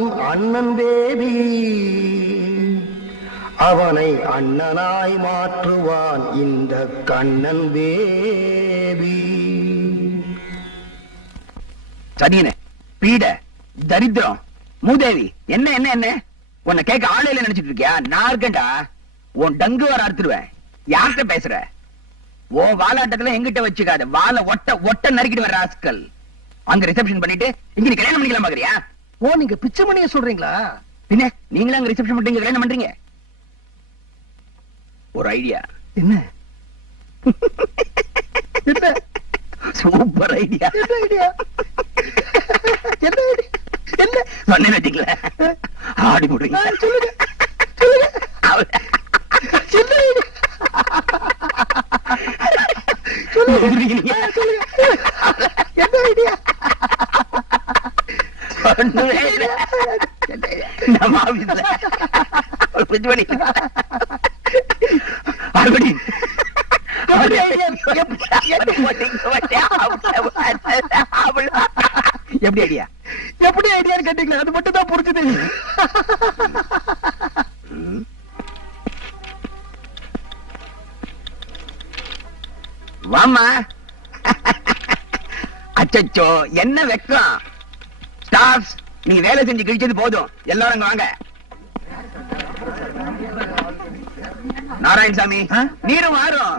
ஆகும் அண்ணன் பேபி, அவனை அண்ணனாய் மாற்றுவான் இந்த கண்ணன் பேபி. சனியனே, பீட, தரித்திரம், மூதேவி, என்ன என்ன என்ன உன்னை கேட்க ஆளையில நினைச்சிட்டு இருக்கியா? நான் இருக்கேன்டா. உன் டங்கு வர அறுத்துருவேன். யார்கிட்ட பேசுற? உன் வாலாட்டத்துல எங்கிட்ட வச்சுக்காத. வாழை ஒட்ட ஒட்ட நறுக்கிட்டு வர ராஸ்கல். அங்க ரிசப்ஷன் பண்ணிட்டு இங்க நீ கல்யாணம் பண்ணிக்கலாம் பாக்குறியா? ஓ, நீங்க பிச்சை மணிய சொல்றீங்களா? பின்ன நீங்களும் அங்க ரிசப்ஷன் பண்றீங்க, கல்யாணம் பண்றீங்க. ஒரு ஐடியா. என்ன? என்ன? Super idea. என்ன ஐடியா? என்ன ஐடியா? என்ன சொன்னேன்னு வச்சுக்கல, ஆடி போடுறீங்க. சொல்லுங்க சொல்லுங்க. என்ன ஐடியா? சொல்லுங்க சொல்லுங்க. என்ன ஐடியா? நம்ம ஆபீஸ்ல ஒரு பிரிச்சுபடி மறுபடி எப்படி ஐடியா? எப்படி ஐடியான்னு கேட்டீங்களா? அது மட்டும் தான் புரிஞ்சுது. வாமா. அச்சச்சோ, என்ன வெக்கம். ஸ்டாஃப்ஸ், நீங்க வேலை செஞ்சு கிழிச்சது போதும், எல்லாரும் அங்க வாங்க. நாராயணசாமி, நீரும் வாரும்.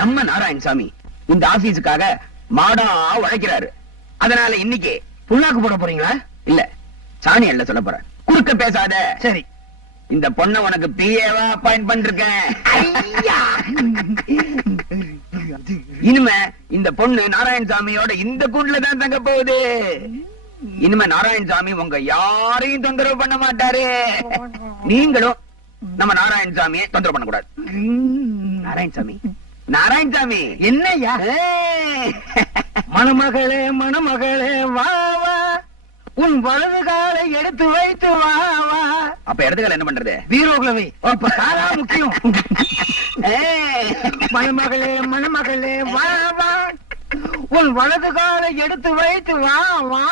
நம்ம நாராயணசாமி இந்த ஆபீஸுக்காக மாடா உழைக்கிறாரு. அதனால இன்னைக்கு புண்ணாக்கு போட போறீங்களா? இல்ல, சாணி அல்ல சொல்ல போறேன். குறுக்க பேசாத. சரி. இந்த பொண்ண உனக்கு பிஏவா அப்பாயிண்ட் பண்ணிருக்கேன். இனிமே இந்த பொண்ணு நாராயணசாமியோட இந்த கூண்டுல தான் தங்க போகுது. இனிமே நாராயணசாமி உங்க யாரையும் தொந்தரவு பண்ண மாட்டாரு. நீங்களும் நம்ம நாராயணசாமியை தொந்தரவு பண்ண கூடாது. நாராயணசாமி, நாராயணசாமி, என்னையா? மணமகளே மணமகளே வா வா, உன் வலது காலை எடுத்து வைத்து வா வா. அப்ப இடத்துக்கால என்ன பண்றது? வீரோகுலவை இப்ப சாரா முக்கியம். மணமகளே மணமகளே வா வா, உன் வலது காலை எடுத்து வைத்து வா வா.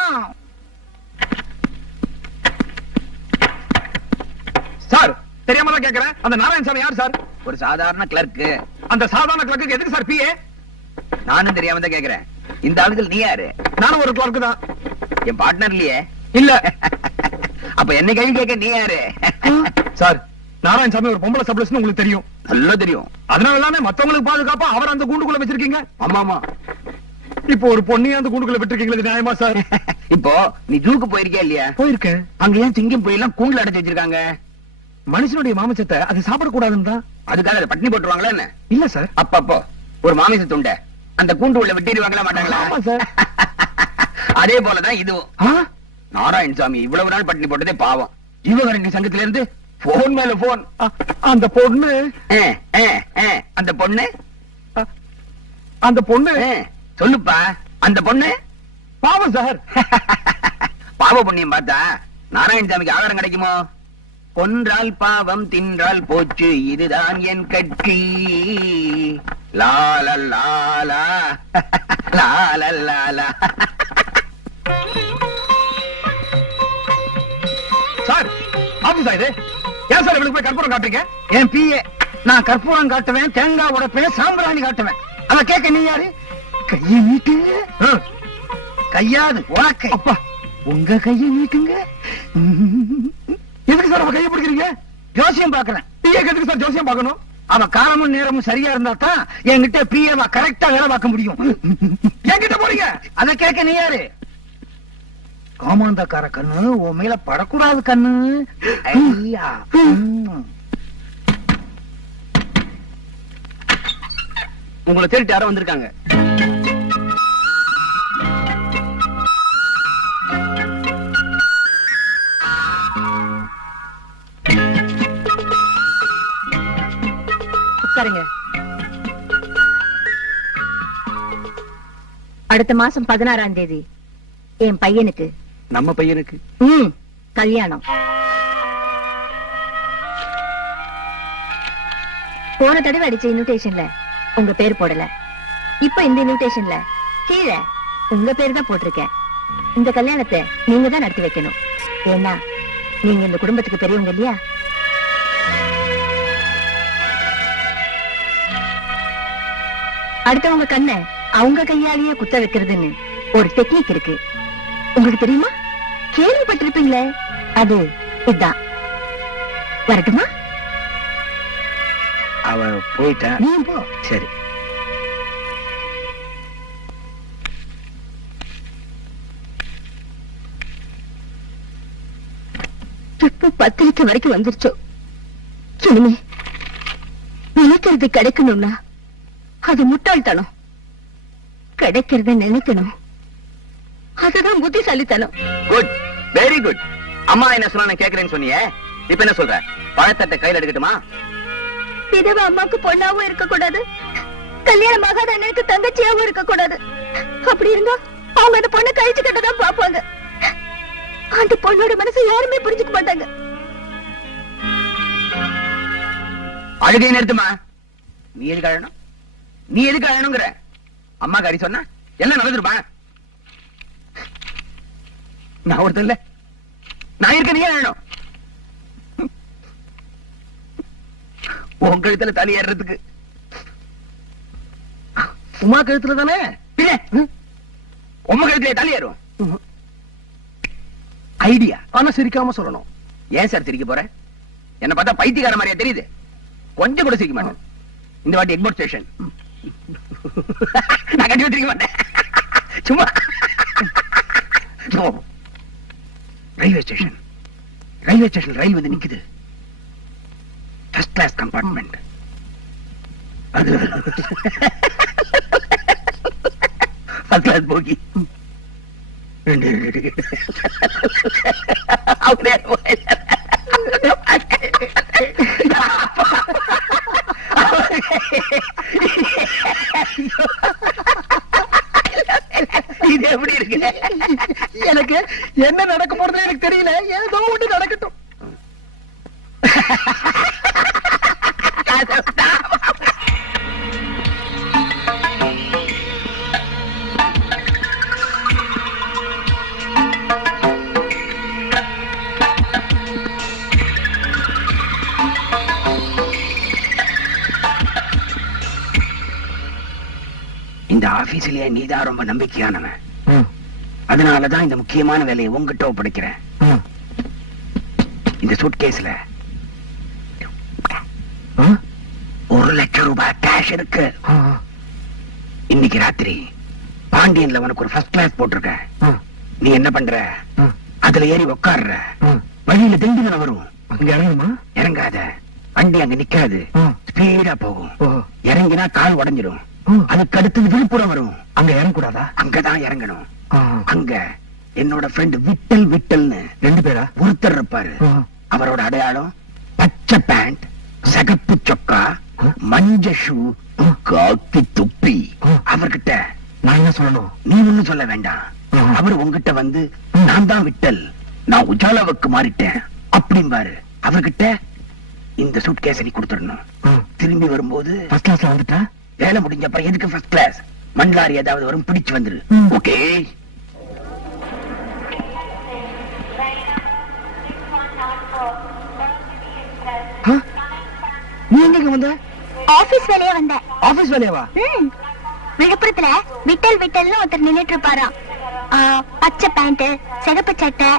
சார், தெரியாம தான் கேக்குறேன். அந்த நாராயணசாமி யார் சார்? ஒரு சாதாரண கிளர்க்கு. அந்த சாதாரண கிளர்க்கு எதுக்கு சார் பிஏ? நானும் தெரியாம தான் கேக்குறேன். இந்த ஆளுகள் நீ யாரு? நானும் ஒரு கிளர்க்கு தான். என் பார்ட்னர்லயே இல்ல. அப்ப என்ன கேள்வி கேட்க நீ யாரு? சார், நாராயணசாமி ஒரு பொம்பளை சப்ளஸ்னு உங்களுக்கு தெரியும். நல்லா தெரியும். அதனால தானே மத்தவங்களுக்கு பாதுகாப்பா அவர் அந்த கூண்டுக்குள்ள வச்சிருக்கீங்க. ஆமா ஆமா. இப்போ ஒரு பொண்ணையும் அந்த கூண்டுக்குள்ள விட்டுருக்கீங்க, இது நியாயமா சார்? இப்போ நீ ஜூக்கு போயிருக்கியா இல்லையா? போயிருக்கேன். அங்க ஏன் சிங்கம் போய் எல்லாம் கூண்டுல அடைச்சு வச்சிருக்காங்க? மனுஷனுடைய மாமிசத்தை அது சாப்பிடக்கூடாதுன்னு தான். அதுக்காக அதை பட்டினி போட்டுருவாங்களா என்ன? இல்ல சார். அப்பப்போ ஒரு மாமிச துண்ட அந்த கூண்டு உள்ள விட்டிடுவாங்களா மாட்டாங்களா? ஆமா சார். அதே போலதான் இதுவும். நாராயணசாமி இவ்வளவு நாள் பட்டினி போட்டதே பாவம். ஜீவகரணி சங்கத்தில இருந்து போன் மேல போன். அந்த பொண்ணு அந்த பொண்ணு அந்த பொண்ணு சொல்லுப்பா. அந்த பொண்ணு பாவம் சார். பாவ புண்ணியம் பார்த்தா நாராயணசாமிக்கு ஆகாரம் கிடைக்குமோ? கொன்றால் பாவம், தின்றால் போச்சு, இதுதான் என் கட்சி. லால லாலா லால லாலா. சார், ஆபீஸா இது? ஏன் சார் இவளுக்கு போய் கற்பூரம் காட்டுறீங்க? என் பிஏ. நான் கற்பூரம் காட்டுவேன், தேங்காய் உடைப்பேன், சாம்பிராணி காட்டுவேன். அத கேட்க நீ யாரு? கையை நீட்டு. கையாது உனக்கு. அப்பா, உங்க கையை நீட்டுங்க. எதுக்கு சார் அவ கையை பிடிக்கிறீங்க? ஜோசியம் பாக்குறேன். பிஏ எதுக்கு சார் ஜோசியம் பார்க்கணும்? அவ காலமும் நேரமும் சரியா இருந்தா தான் என்கிட்ட பிஏவா கரெக்டா வேலை பார்க்க முடியும். என்கிட்ட போறீங்க? அத கேட்க நீ யாரு? காமாந்தக்கார கண்ணு உன் மேல படக்கூடாது கண்ணு. ஐயா. உங்களை தேடிட்டு யாரோ வந்திருக்காங்க. உட்காருங்க. அடுத்த மாசம் 16ஆம் தேதி என் பையனுக்கு நம்ம பையனுக்கு கல்யாணம். போன தடவை அடிச்ச இன்விடேஷன்ல உங்க பேர் போடல. இப்ப இந்த இன்விடேஷன்ல கீழே உங்க பேர் தான் போட்டிருக்கேன். இந்த கல்யாணத்தை நீங்க தான் நடத்தி வைக்கணும். ஏன்னா நீங்க இந்த குடும்பத்துக்கு பெரியவங்க இல்லையா? அடுத்தவங்க கண்ணை அவங்க கையாலேயே குத்த வைக்கிறதுன்னு ஒரு டெக்னிக் இருக்கு. உங்களுக்கு தெரியுமா? கேள்விப்பட்டிருப்பீங்களே. அது இதுதான். வரட்டுமா? அவ போயிட்டா நீ போ. சரி. எப்ப பத்திரிக்கை வரைக்கும் வந்துருச்சோ, இனிமே நினைக்கிறது கிடைக்கணும்னா அது முட்டாள்தனம். கிடைக்கிறத நினைக்கணும், அதுதான் புத்திசாலித்தனம். Good, very good. அம்மா என்ன சொன்னா கேக்குறேன்னு சொன்னியே, இப்ப என்ன சொல்ற? பழத்தட்டை கையில எடுக்கட்டுமா? விதவை அம்மாக்கு பொண்ணாவும் இருக்க கூடாது, கல்யாணமாகாத அண்ணனுக்கு தங்கச்சியாவும் இருக்க கூடாது. அப்படி இருந்தா அவங்க அந்த பொண்ணை கழிச்சு கட்டதான் பாப்பாங்க. அந்த பொண்ணோட மனசை யாருமே புரிஞ்சுக்க மாட்டாங்க. அழுகை நிறுத்துமா. நீ எதுக்கு அழணும்? நீ எதுக்கு அழணுங்கிற? அம்மா காரி சொன்னா எல்லாம் நடந்துருமா? நான் ஒருத்தன் இல்ல, நான் இருக்க. நீ அழணும். உன் கழுத்துல தலை ஏறுறதுக்கு உமா கழுத்துல தானே உம்ம கழுத்துல தலை ஏறும். ஐடியா. ஆனா சிரிக்காம சொல்லணும். ஏன் சார் சிரிக்க போற? என்ன பார்த்தா பைத்தியக்கார மாதிரியா தெரியுது? கொஞ்சம் கூட சிரிக்க மாட்டேன். இந்த வாட்டி எக்மோர் ஸ்டேஷன் நான் கட்டி வச்சிருக்க மாட்டேன். சும்மா. Railway station, railway station rail வந்து நிக்குது. First class compartment. அது ஃபர்ஸ்ட் கிளாஸ் போகி. இது எப்படி இருக்கு? எனக்கு என்ன நடக்க போறது எனக்கு தெரியல. ஏதோ ஒன்று நடக்கட்டும். இந்த ஆபீஸ்லயே நீதான் ரொம்ப நம்பிக்கையானவன். அதனாலதான் இந்த முக்கியமான வேலையை உங்ககிட்ட ஒப்படைக்கிறேன். இந்த சூட்கேஸ்ல 1,00,000 ரூபாய் கேஷ் இருக்கு. இன்னைக்கு ராத்திரி பாண்டியன்ல உனக்கு ஒரு ஃபர்ஸ்ட் கிளாஸ் போட்டிருக்கேன். நீ என்ன பண்ற? அதுல ஏறி உட்கார்ற. வழியில திண்டுதல வரும். அங்க இறங்குமா? இறங்காத. வண்டி அங்க நிக்காது, ஸ்பீடா போகும். இறங்கினா கால் உடைஞ்சிடும். அதுக்கு அடுத்தது விழுப்புரம் வரும். அங்க இறங்கக்கூடாதா? அங்கதான் இறங்கணும். அங்க என்னோட ஃப்ரெண்ட் விட்டல் விட்டல்னு 2 பேரா ஒருத்தர் இருப்பாரு. அவரோட அடையாளம் பச்சை பேண்ட், சகப்பு சொக்கா, மஞ்ச ஷூ, காக்கி தொப்பி. அவர்கிட்ட நான் என்ன சொல்லணும்? நீ ஒண்ணும் சொல்ல வேண்டாம். அவர் உங்ககிட்ட வந்து நான் தான் விட்டல், நான் உஜாலாவுக்கு மாறிட்டேன் அப்படிம்பாரு. அவர்கிட்ட இந்த சூட்கேஸை நீ கொடுத்துடணும். திரும்பி வரும்போது ஃபர்ஸ்ட் கிளாஸ்ல வந்துட்டா வேலை முடிஞ்ச அப்புறம் எதுக்கு ஃபர்ஸ்ட் கிளாஸ்? மண்லாரி ஏதாவது வரும், பிடிச்சு வந்துரு. ஓகே? நீ எங்க வந்த? ஆபீஸ் வேலையா வந்த? ஆபீஸ் வேலையாவா? விழுப்புரத்துல விட்டல் விட்டல்னு ஒருத்தர் நின்னுட்டு இருப்பாராம். பச்சை பேண்ட், சிகப்பு சட்டை,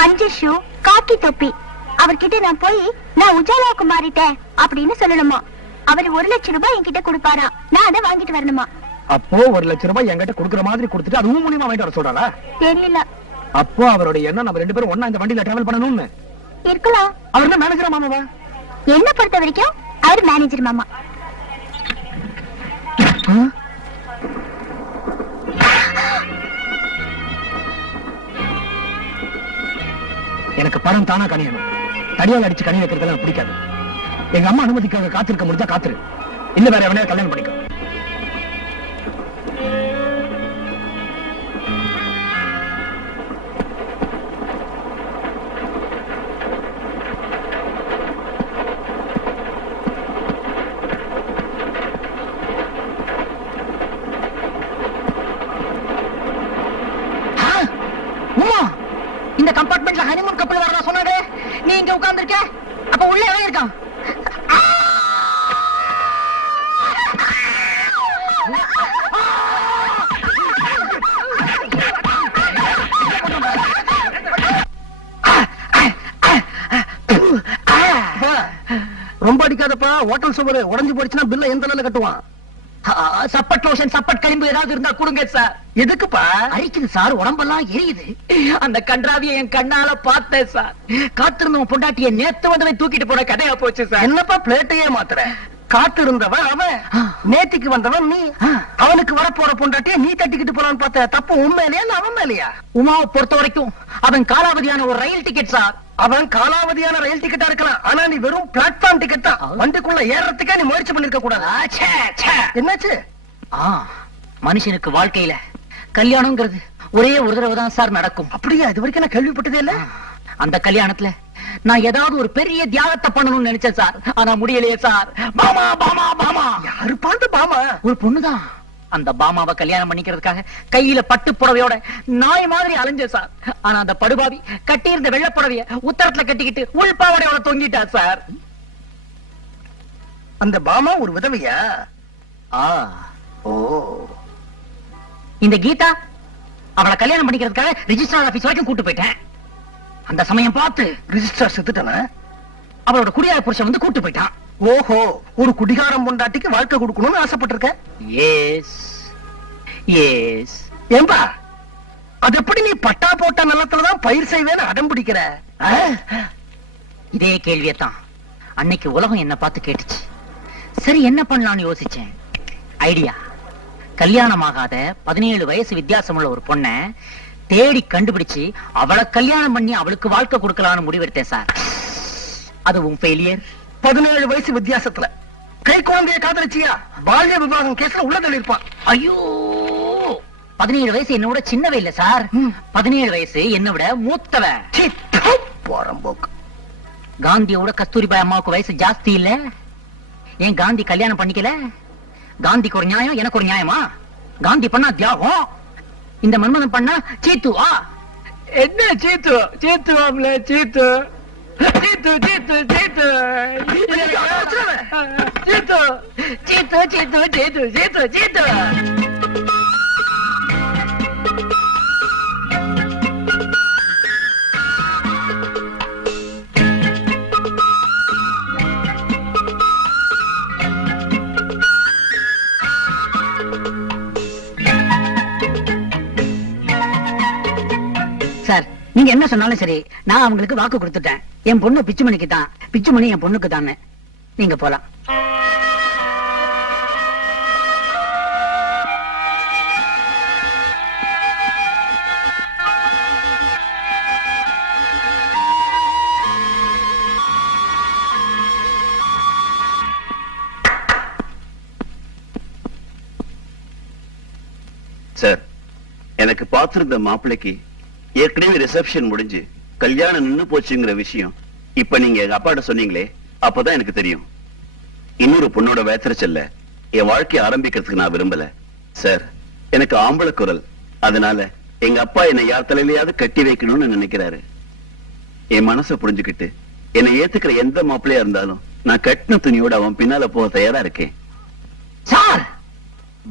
மஞ்சள் ஷூ, காக்கி தொப்பி. அவர்கிட்ட நான் போய் நான் உஜாலாவுக்கு மாறிட்டேன் அப்படின்னு சொல்லணுமா? அவர் 1,00,000 ரூபாய் என்கிட்ட கொடுப்பாரா, நான் அதை வாங்கிட்டு வரணுமா? அப்போ 1,00,000 ரூபாய் என்கிட்ட கொடுக்குற மாதிரி கொடுத்துட்டு அதுவும் மூலியமா வாங்கிட்டு வர சொல்றாரா? தெரியல. அப்போ அவருடைய எண்ணம் நம்ம 2 பேரும் ஒண்ணா இந்த வண்டியில டிராவல் பண்ணணும்னு இருக்கலாம். அவர் என்ன மேனேஜரா மாமாவா? என்ன பொறுத்த வரைக்கும் அவர் மேனேஜர் மாமா. எனக்கு பணம் தானா கணியணும். தடியால் அடிச்சு கனி வைக்கிறதெல்லாம் பிடிக்காது. எங்க அம்மா அனுமதிக்காக காத்திருக்க முடிஞ்சா காத்துரு, இல்ல வேற எவனையா கல்யாணம் பண்ணிக்க. இங்க உட்கார்ந்திருக்க? அப்ப உள்ள எவன் இருக்கான்? ரொம்ப அடிக்காதப்பா, ஹோட்டல் சுவரு உடைஞ்சு போயிடுச்சுன்னா பில்ல எந்த நிலையில கட்டுவான்? சப்பட் லோஷன், சப்பட் களிம்பு ஏதாவது இருந்தா கொடுங்க சார். எதுக்குப்பா? அரிக்குது சார், உடம்பெல்லாம் எரியுது. அந்த கன்றாவியை என் கண்ணால பார்த்தேன் சார். காத்திருந்தவன் பொண்டாட்டிய நேத்து வந்தவன் தூக்கிட்டு போன கதையா போச்சு சார். என்னப்பா பிளேட்டையே மாத்துற? காத்து இருந்தவன் அவன், நேத்திக்கு வந்தவன் நீ. அவனுக்கு வரப்போற பொண்டாட்டிய நீ தட்டிக்கிட்டு போலான்னு பார்த்த. தப்பு உன் மேலையா இல்ல அவன் மேலையா? உமாவை பொறுத்த வரைக்கும் அவன் காலாவதியான ஒரு ரயில் டிக்கெட் சார். அவன் காலாவதியான ரயில் டிக்கெட்டா இருக்கலாம், ஆனா நீ வெறும் பிளாட்ஃபார்ம் டிக்கெட் தான். வண்டிக்குள்ள ஏறறதுக்கே நீ முயற்சி பண்ணிருக்க கூடாது. என்னாச்சு? மனுஷனுக்கு வாழ்க்கையில கல்யாணம்ங்கிறது ஒரே ஒரு தடவை தான் சார் நடக்கும். அப்படியா? இது வரைக்கும் நான் கேள்விப்பட்டதே இல்ல. அந்த கல்யாணத்துல நான் ஏதாவது ஒரு பெரிய தியாகத்தை பண்ணணும்னு நினைச்சேன் சார். ஆனா முடியலையே சார். பாமா பாமா பாமா. யாரு பாந்த பாமா? ஒரு பொண்ணுதான். அந்த பாமாவை கல்யாணம் பண்ணிக்கிறதுக்காக கையில பட்டு புடவையோட நாய் மாதிரி அலைஞ்சேன் சார். ஆனா அந்த படுபாவி கட்டியிருந்த வெள்ளை புடவைய உத்தரத்துல கட்டிக்கிட்டு உள்பாவடையோட தொங்கிட்டா சார். அந்த பாமா ஒரு விதவையா? ஓ. இந்த கீதா அவளை கல்யாணம் பண்ணிக்கிறதுக்காக ரிஜிஸ்ட்ரார் ஆபீஸ் வரைக்கும் கூட்டு போயிட்டேன். அந்த சமயம் பார்த்து ரிஜிஸ்டர் செத்துட்டானா? அவளோட குடியார புருஷன் வந்து கூட்டு போயிட்டான். ஓஹோ, ஒரு குடிகாரம் பொண்டாட்டிக்கு வாழ்க்கை கொடுக்கணும்னு ஆசைப்பட்டிருக்க? S S. ஏம்பா, அது எப்படி நீ பட்டா போட்ட நிலத்துலதான் பயிர் செய்வேன்னு அடம் பிடிக்கிற? இதே கேள்வியத்தான் அன்னைக்கு உலகம் என்ன பார்த்து கேட்டுச்சு. சரி என்ன பண்ணலாம்னு யோசிச்சேன். ஐடியா. கல்யாணமாகாத 17 வயசு வித்தியாசம் உள்ள ஒரு பொண்ண தேடி கண்டுபிடிச்சு அவளை கல்யாணம் பண்ணி அவளுக்கு வாழ்க்கை கொடுக்கலாம்னு முடிவெடுத்தேன் சார். அதுவும் ஃபெயிலியர். 17 வயசு வித்தியாசத்துல கை குழந்தைய காதலிச்சியா? பால்ய விவாகம் கேஸ்ல உள்ள தள்ளிருப்பான். ஐயோ, 17 வயசு என்னோட சின்னவ இல்ல சார். 17 வயசு என்னை விட மூத்தவ. போறம்போக்கு. காந்தியோட கஸ்தூரிபாய் அம்மாவுக்கு வயசு ஜாஸ்தி இல்ல. ஏன் காந்தி கல்யாணம் பண்ணிக்கல? காந்திக்கு ஒரு நியாயம், எனக்கு ஒரு நியாயமா? காந்தி பண்ணா தியாகம், இந்த மன்மதன் பண்ணா சீத்துவா? என்ன சீத்து? சீத்துவாம்ல சீத்து. சீத்து சீத்து சீத்து சீத்து சீத்து சீத்து சீத்து சீத்து சீத்து. சார், நீங்க என்ன சொன்னாலும் சரி, நான் அவங்களுக்கு வாக்கு கொடுத்துட்டேன். என் பொண்ணு பிச்சுமணிக்கு தான், பிச்சுமணி என் பொண்ணுக்கு தானே. நீங்க போலாம். சார், எனக்கு பார்த்திருந்த மாப்பிள்ளைக்கு ஏற்கனவே ரிசப்ஷன் முடிஞ்சு கல்யாணம் நின்னு போச்சுங்கிற விஷயம் இப்ப நீங்க எங்க அப்பாட்ட சொன்னீங்களே, அப்பதான் எனக்கு தெரியும். இன்னொரு பொண்ணோட வேத்திரச்சல்ல என் வாழ்க்கையை ஆரம்பிக்கிறதுக்கு நான் விரும்பல சார். எனக்கு ஆம்பளை குரல், அதனால எங்க அப்பா என்னை யார் தலையிலையாவது கட்டி வைக்கணும்னு நினைக்கிறாரு. என் மனசை புரிஞ்சுக்கிட்டு என்னை ஏத்துக்கிற எந்த மாப்பிள்ளையா இருந்தாலும் நான் கட்டின துணியோட அவன் பின்னால போக தயாரா இருக்கேன். சார்,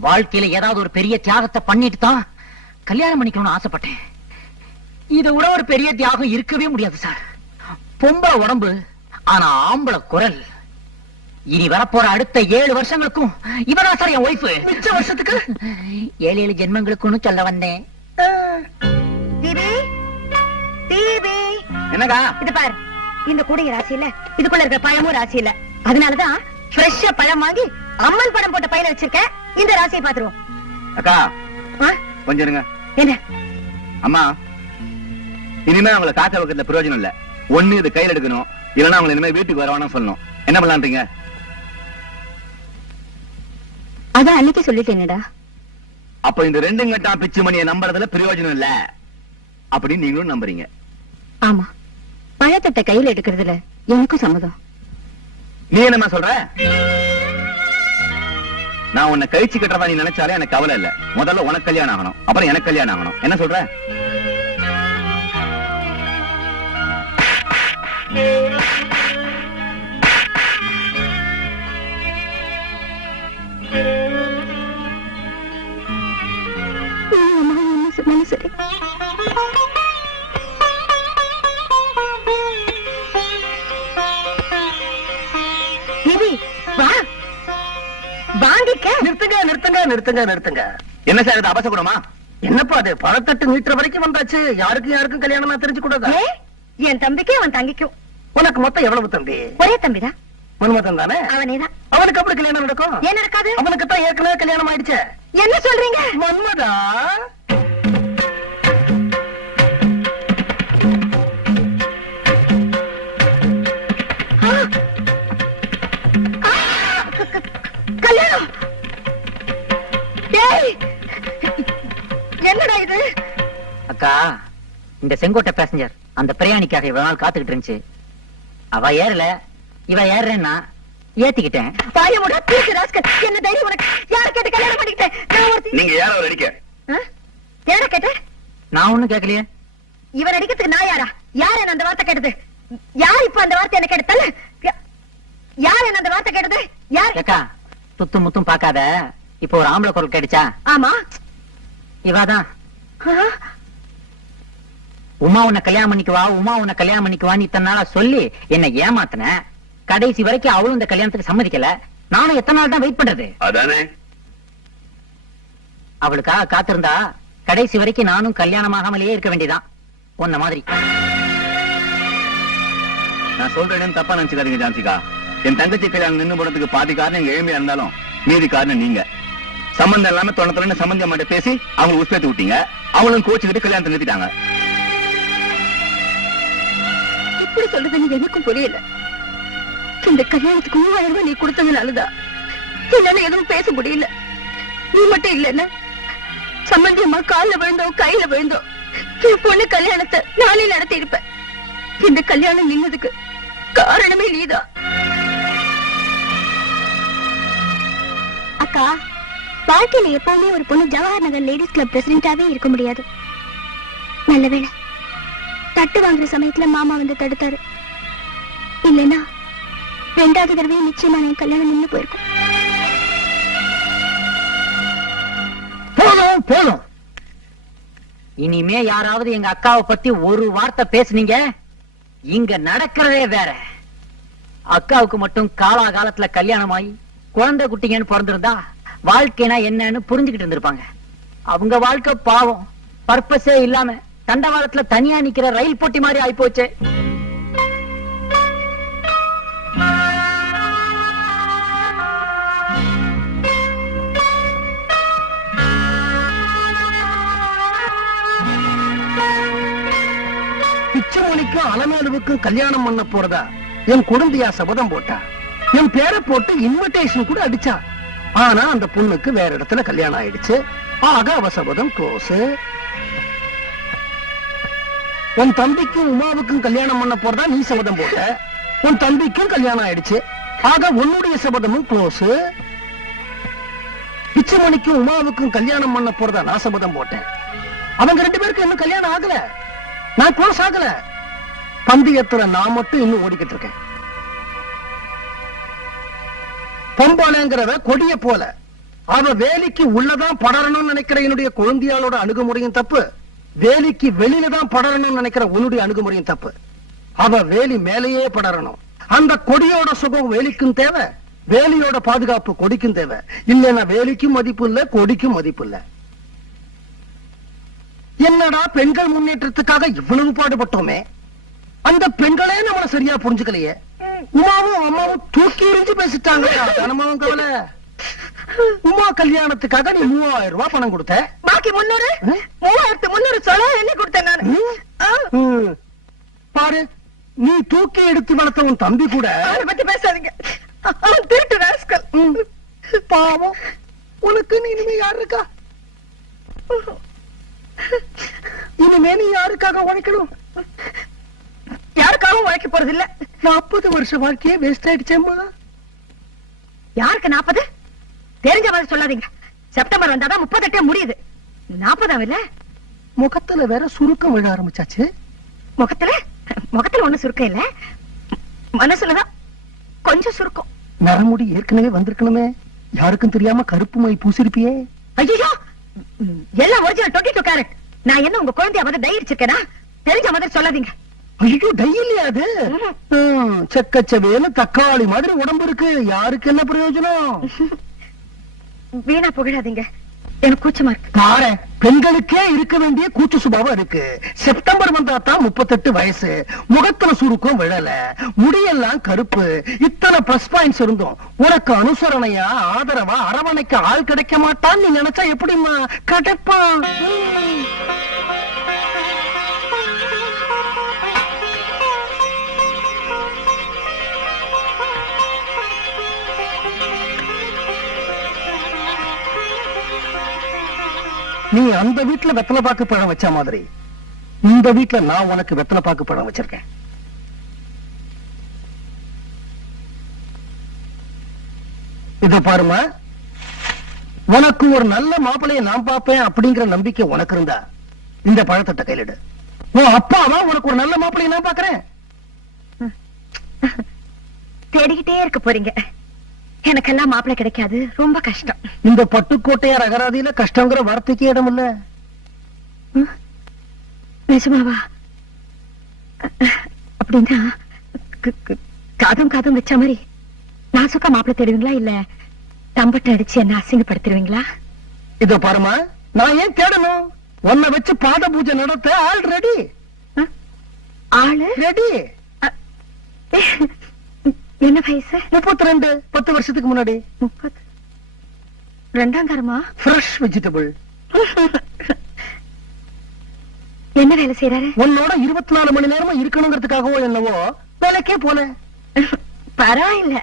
வாழ்க்கையில ஏதாவது ஒரு பெரிய தியாகத்தை பண்ணிட்டு தான் கல்யாணம் பண்ணிக்கணும்னு ஆசைப்பட்டேன். இதை விட ஒரு பெரிய தியாகம் இருக்கவே முடியாது சார். பொம்பளை உடம்பு, ஆனா ஆம்பளை குரல். இனி வரப்போற அடுத்த 7 வருஷங்களுக்கும் இவரா சார் என் ஒய்ஃப். மிச்ச வருஷத்துக்கு 7 ஜென்மங்களுக்குன்னு சொல்ல வந்தேன். என்னடா இது பாரு, இந்த கூடைய ராசி இல்ல, இதுக்குள்ள இருக்கிற பழமும் ராசி இல்ல. அதனாலதான் ஃப்ரெஷ்ஷா பழம் வாங்கி அம்மன் படம் போட்ட பையில வச்சிருக்கேன். இந்த ராசியை பாத்துருவோம். அக்கா கொஞ்சம் இருங்க. என்ன அம்மா, இனிமே அவங்களை காக்க வைக்கிறதுல பிரயோஜனம் இல்ல. ஒண்ணு இது கையில் எடுக்கணும், இல்லன்னா அவங்களை இனிமே வீட்டுக்கு வரவானு சொல்லணும். என்ன பண்ணலான்றீங்க? அதான் அன்னைக்கு சொல்லிட்டேனடா. அப்ப இந்த 2 கட்டா பிச்சு மணியை நம்புறதுல பிரயோஜனம் இல்ல அப்படின்னு நீங்களும் நம்புறீங்க? ஆமா, பழத்தட்டை கையில எடுக்கிறதுல எனக்கும் சம்மதம். நீ என்னமா சொல்ற? நான் உன்னை கழிச்சு கட்டுறதா நீ நினைச்சாலே எனக்கு கவலை இல்ல. முதல்ல உனக்கு கல்யாணம் ஆகணும், அப்புறம் எனக்கு கல்யாணம் ஆகணும். என்ன சொல்ற? சொன்னாலும் சரி. தேவி, வா வாங்கிக்க. நிறுத்துங்க நிறுத்துங்க நிறுத்துங்க நிறுத்துங்க. என்ன சார் இது அபசகுணமா? என்னப்பா அது பழத்தட்டு மீட்டர் வரைக்கும் வந்தாச்சு. யாருக்கும் யாருக்கும் கல்யாணம் நான் தெரிஞ்சு கூடாதா? ஏ, என் தம்பிக்கும் அவன் தங்கிக்கும் உனக்கு மொத்தம் எவ்வளவு தம்பி? ஒரே தம்பிதான். மன்மதன் தானே? அவனேதான். அவனுக்கு அப்படி கல்யாணம் நடக்கும்? ஏன் நடக்காது? அவனுக்கு தான் ஏற்கனவே கல்யாணம் ஆயிடுச்சே. என்ன சொல்றீங்க? மன்மதா, கல்யாணம்? ஏய், என்னடா இது? அக்கா, இந்த செங்கோட்டை பேசஞ்சர் அந்த பிரயாணிக்காக இவ்வளவு நாள் காத்துக்கிட்டு இருந்துச்சு. அவ ஏறல, இவ ஏறேன்னா ஏத்திக்கிட்டேன். பாய முடா தூக்கு ராஸ்கல். என்ன தைரியம் உனக்கு? யார கேட்டு கல்யாணம் பண்ணிக்கிட்டேன்? நான் ஒருத்தி. நீங்க யார அவர் அடிக்க? யார கேட்ட? நான் ஒண்ணும் கேட்கலையே. இவன் அடிக்கிறதுக்கு நான் யாரா? யார் என்ன அந்த வார்த்தை கேட்டது? யார் இப்ப அந்த வார்த்தை என்ன கேட்டல? யார் என்ன அந்த வார்த்தை கேட்டது? யார்? அக்கா, துத்தும் முத்தும் பாக்காத. இப்போ ஒரு ஆம்பளை குரல் கேட்டுச்சா? ஆமா. இவாதான். ஆ? உமா உன்னை கல்யாணம் பண்ணிக்குவா, உமா உன்னை கல்யாணம் பண்ணிக்குவான்னு இத்தனை நாளா சொல்லி என்ன ஏமாத்தின. கடைசி வரைக்கும் அவளும் இந்த கல்யாணத்துக்கு சம்மதிக்கல. நானும் எத்தனை நாள் தான் வெயிட் பண்றது? அதானே. அவளுக்காக காத்திருந்தா கடைசி வரைக்கும் நானும் கல்யாணமாகாமலேயே இருக்க வேண்டியதான். உன்ன மாதிரி. நான் சொல்றேன்னு தப்பா நினைச்சுக்காதீங்க ஜான்சிகா. என் தங்கச்சி கல்யாணம் நின்னு போறதுக்கு பாதி காரணம் எங்க ஏழ்மையா இருந்தாலும் மீதி காரணம் நீங்க. சம்பந்தம் இல்லாம தொண்ணு சம்பந்தம் மட்டும் பேசி அவங்க உற்பத்தி விட்டீங்க. அவங்களும் கோச்சுக்கிட்டு கல்யாணத்தை நிறுத்திட்டாங்க. எப்படி சொல்றதுன்னு எனக்கும் புரியல. இந்த கல்யாணத்துக்கு 3000 ரூபாய் நீ கொடுத்ததுனாலதான் என்னால எதுவும் பேச முடியல. நீ மட்டும் இல்லன்னா சம்பந்தி அம்மா கால்ல விழுந்தோம், கையில விழுந்தோம் என் பொண்ணு கல்யாணத்தை நானே நடத்தி இருப்பேன். இந்த கல்யாணம் நின்னதுக்கு காரணமே நீதான். அக்கா, வாழ்க்கையில எப்பவுமே ஒரு பொண்ணு ஜவஹர் நகர் லேடிஸ் கிளப் பிரசிடென்டாவே இருக்க முடியாது. நல்லவேளை தட்டு வாங்குற சமயத்துல மாமா வந்து தடுத்தாரு. இல்லைன்னா 2வது தடவை நிச்சயமா என் கல்யாணம் நின்னு போயிருக்கும். போதும் போதும். இனிமே யாராவது எங்க அக்காவை பத்தி ஒரு வார்த்தை பேசுனீங்க, இங்க நடக்கிறதே வேற. அக்காவுக்கு மட்டும் காலாகாலத்துல கல்யாணம் ஆகி குழந்தை குட்டிங்கன்னு பிறந்திருந்தா வாழ்க்கைனா என்னன்னு புரிஞ்சுக்கிட்டு இருந்திருப்பாங்க. அவங்க வாழ்க்கை பாவம், பர்பஸே இல்லாம தண்டவாளத்துல தனியா நிக்கிற ரயில் போட்டி மாதிரி ஆயிப்போச்சு. பிச்சைமொழிக்கும் அலமேலுவுக்கும் கல்யாணம் பண்ண போறதா என் குடும்பியா சபதம் போட்டா. என் பேரை போட்டு இன்விடேஷன் கூட அடிச்சா. ஆனா அந்த பொண்ணுக்கு வேற இடத்துல கல்யாணம் ஆயிடுச்சு. ஆக அவ சபதம் க்ளோஸ். உன் தம்பிக்கும் உமாவுக்கும் கல்யாணம் பண்ண போறதா நீ சபதம் போட்ட. உன் தம்பிக்கும் கல்யாணம் ஆயிடுச்சு. ஆக உன்னுடைய சபதமும் க்ளோஸ். பிச்சைமணிக்கும் உமாவுக்கும் கல்யாணம் பண்ண போறதா நான் சபதம் போட்டேன். அவங்க 2 பேருக்கும் இன்னும் கல்யாணம் ஆகல. நான் க்ளோஸ் ஆகல. பந்தயத்துல நான் மட்டும் இன்னும் ஓடிக்கிட்டு இருக்கேன். பொம்பாளைங்கிறவ கொடிய போல அவ வேலிக்கு உள்ளதான் படரணும்னு நினைக்கிற என்னுடைய குழந்தையாளோட அணுகுமுறையும் தப்பு. வேலிக்கு வெளியில தான் படரணும்னு நினைக்கிற உன்னுடைய அணுகுமுறையும் தப்பு. அவ வேலி மேலேயே படரணும். அந்த கொடியோட சுகம் வேலிக்கும் தேவை, வேலியோட பாதுகாப்பு கொடிக்கும் தேவை. இல்லைன்னா வேலிக்கும் மதிப்பு இல்ல, கொடிக்கும் மதிப்பு இல்ல. என்னடா பெண்கள் முன்னேற்றத்துக்காக இவ்வளவு பாடுபட்டோமே, அந்த பெண்களே நம்மள சரியா புரிஞ்சுக்கலையே. உமாவும் அம்மாவும் தூக்கி எறிஞ்சு பேசிட்டாங்க. தனமாவும் கவலை. உமா கல்யாணத்துக்காக நீ 3000 ரூபாய் பணம் கொடுத்த. பாக்கி 300 3300 சொல்ல என்ன கொடுத்தேன் நான். பாரு, நீ தூக்கி எடுத்து வளர்த்த உன் தம்பி கூட அவரை பத்தி பேசாதீங்க. அவன் திருட்டு ராஸ்கல். பாவம். உனக்கு நீ இனிமே யார் இருக்கா? இனிமே நீ யாருக்காக உழைக்கணும்? யாருக்காகவும் உழைக்க போறது இல்ல. 40 வருஷ வாழ்க்கையே வேஸ்ட் ஆயிடுச்சேம்மா. யாருக்கு 40? தெரிஞ்ச மாதிரி சொல்லாதீங்க. செப்டம்பர் வந்தாதான் 38 முடியுது. 40 இல்ல. முகத்துல வேற சுருக்கம் விழ ஆரம்பிச்சாச்சு. முகத்துல ஒண்ணு சுருக்கம் இல்ல, மனசுலதான் கொஞ்சம் சுருக்கம். நரமுடி ஏற்கனவே வந்திருக்கணுமே. யாருக்கும் தெரியாம கருப்பு மை பூசிருப்பியே. ஐயோ, எல்லாம் ஒரிஜினல் 22 கேரட். நான் என்ன உங்க குழந்தைய வந்து டை அடிச்சிருக்கேனா? தெரிஞ்ச மாதிரி சொல்லாதீங்க. ஐயோ டெய்லி அது செக்கச்சவேன்னு தக்காளி மாதிரி உடம்பு இருக்கு, யாருக்கு என்ன பிரயோஜனம்? வீணா புகழாதீங்க, எனக்கு கூச்சமா இருக்கு. பாரு, பெண்களுக்கே இருக்க வேண்டிய கூச்ச சுபாவம் இருக்கு. செப்டம்பர் வந்தா தான் 38 வயசு, முகத்துல சுருக்கம் விழல, முடியெல்லாம் கருப்பு. இத்தனை பிளஸ் பாயிண்ட்ஸ் இருந்தோம் உனக்கு அனுசரணையா ஆதரவா அரவணைக்க ஆள் கிடைக்க மாட்டான்னு நீ நினைச்சா எப்படிமா கிடைப்பான்? நீ அந்த வீட்டுல வெத்தலை பாக்கு பழம் வச்ச மாதிரி இந்த வீட்டுல நான் உனக்கு வெத்தலை பாக்கு பழம் வச்சிருக்கேன். இத பாருமா, உனக்கு ஒரு நல்ல மாப்பிளைய நான் பாப்பேன் அப்படிங்கிற நம்பிக்கை உனக்கு இருந்தா இந்த பழத்தட்ட கையிலிடு. உன் அப்பாவா உனக்கு ஒரு நல்ல மாப்பிளைய நான் பாக்குறேன். தேடிக்கிட்டே இருக்க போறீங்க. எனக்கெல்லாம் மாப்பிள்ளை கிடைக்காது, ரொம்ப கஷ்டம். இந்த பட்டுக்கோட்டையார் அகராதியில கஷ்டங்கிற வார்த்தைக்கு இடம் இல்ல. நிஜமாவா? அப்படின்னா காதும் காதும் வச்ச மாதிரி நாசுக்கா மாப்பிள்ளை தேடுவீங்களா, இல்ல தம்பட்டை அடிச்சு என்ன அசிங்கப்படுத்திடுவீங்களா? இத பாருமா, நான் ஏன் தேடணும்? உன்னை வச்சு பாத பூஜை நடத்த ஆள் ரெடி. ஆளு ரெடி. என்ன வயசு? 32, 10 வருஷத்துக்கு முன்னாடி. 32ஆம் ஃப்ரெஷ் வெஜிடபிள். என்ன வேலை செய்யறாரு? உன்னோட 24 மணி நேரமா இருக்கணுங்கிறதுக்காகவோ என்னவோ வேலைக்கே போல. பரவாயில்ல,